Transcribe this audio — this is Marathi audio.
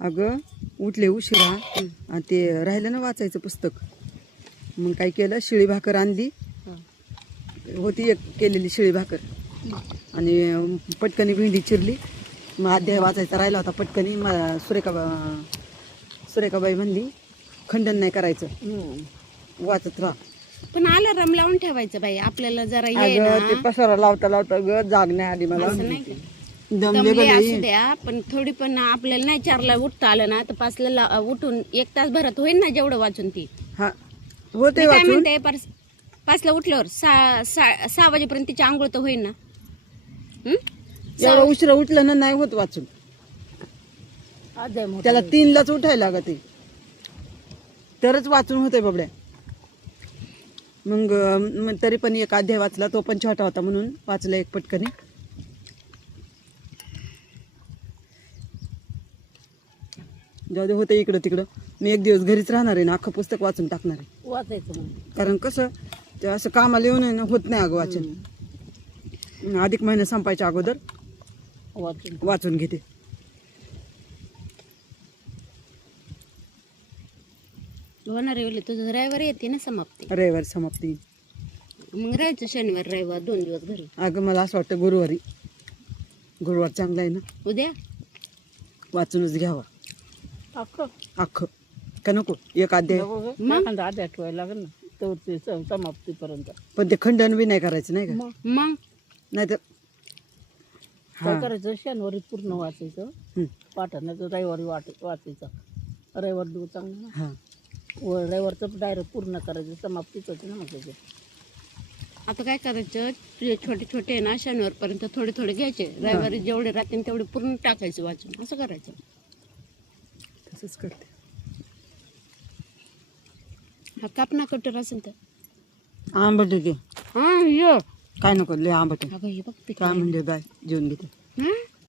अगं उठले उशिरा आणि ते राहिलं ना वाचायचं पुस्तक. मग काय केलं, शिळी भाकर आणली होती, एक केलेली शिळी भाकर आणि पटकनी भेंडी चिरली. मग अध्याय वाचायचा राहिला होता पटकनी. सुरेखाबाई म्हणली खंडन नाही करायचं, वाचत राहा. पण अलार्म लावून ठेवायचं बाई, आपल्याला जरा ये अगं ते पसारा लावता लावता ग जाग नाही आली मला. असं नाही का? दमले दमले बाई. असू द्या, पण थोडी पण आपल्याला नाही 4ला उठता आलं ना तर 5ला उठून 1 तास भरात होईल ना जेवढं वाचून ती. हा होते मी काय वाचून. म्हणते 5ला उठल्यावर 6 वाजेपर्यंत तिची आंघोळ तर होईल ना. एवढा उशिरा उठलं ना नाही होत वाचून. त्याला 3लाच उठायला लागते तरच वाचून होते बाबड्या. मग तरी पण एक अध्याय वाचला, तो पण छोटा होता म्हणून वाचला एक पटकनी. जाऊ दे, होते इकडं तिकडं. मी एक दिवस घरीच राहणार आहे ना, अख्खं पुस्तक वाचून टाकणार आहे. वाचायचं कारण कसं ते असं कामाला येऊन आहे ना, होत नाही अगं वाचन. अधिक महिना संपायच्या अगोदर वाचून घेते. होणार आहे तुझं रविवारी येते ना समाप्ती. रविवार समाप्ती. मग राहायचं शनिवार रविवार 2 दिवस घरी. अगं मला असं वाटतं गुरुवार चांगला आहे ना, उद्या वाचूनच घ्यावा अख्खं. का नको एक अध्याय? अध्याय ठेवायला लागेल ना समाप्तीपर्यंत. पण ते खंडन बी नाही करायचं नाही का? मग नाही तर काय करायचं, शनिवारी पूर्ण वाचायचं, पाठाण्याचं रविवारी वाचायचं. रविवार दिवस चांगला ना, हा. रविवारचं डायरेक्ट पूर्ण करायचं, समाप्तीच होती ना मग त्याचे. आता काय करायचं, तुझे छोटे छोटे आहे ना शनिवारपर्यंत थोडे थोडे घ्यायचे, रविवारी जेवढे राहतील तेवढे पूर्ण टाकायचं वाचून. असं करायचं. तसंच करते. हा कापना कटर असेल तर आंबट आहे ते. हा ये काय नको लय आंबट आहे. अगं हे बघ काय म्हणजे बाय जेवून घेते. हा